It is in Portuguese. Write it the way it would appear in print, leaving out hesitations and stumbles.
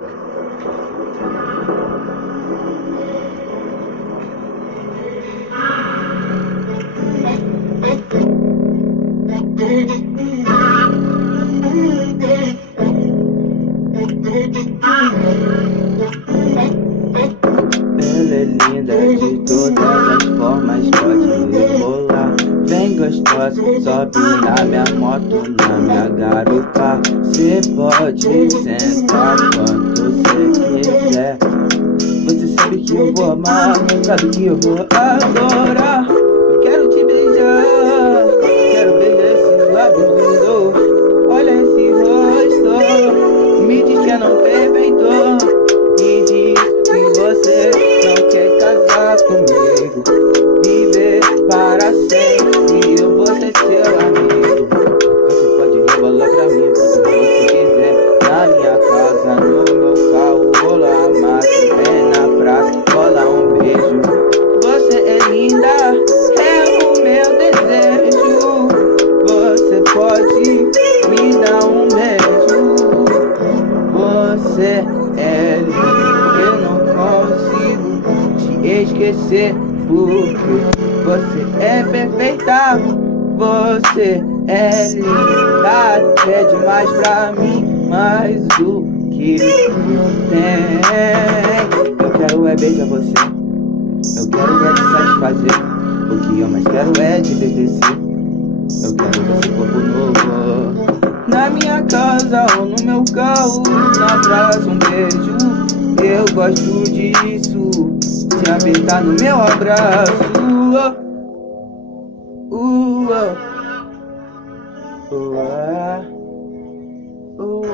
Ela é linda de todas as formas, pode rebolar. Vem gostosa, sobe na minha moto, na minha garupa. Cê pode sentar quanto cê quiser. Você sabe que eu vou amar, sabe que eu vou adorar. Eu quero te beijar, quero beijar esses lábios lindos. Olha esse rosto, me diz que não perfeitou. Me diz que você não quer casar comigo, viver para sempre, eu vou ser seu amigo. Você pode rebolar pra mim quando você quiser. Na minha casa, no meu carro, rolar a massa, vem na praça, rolar um beijo. Você é linda, é o meu desejo. Você pode me dar um beijo. Você é linda, eu não consigo te esquecer, porque você é perfeita. Você é linda, é demais pra mim, mais do que eu tenho. Eu quero é beijar você, eu quero é te satisfazer. O que eu mais quero é te obedecer. Eu quero esse corpo novo na minha casa ou no meu carro, na praça, um beijo. Eu gosto disso, te apertar no meu abraço. Uh, uh, uh, uh.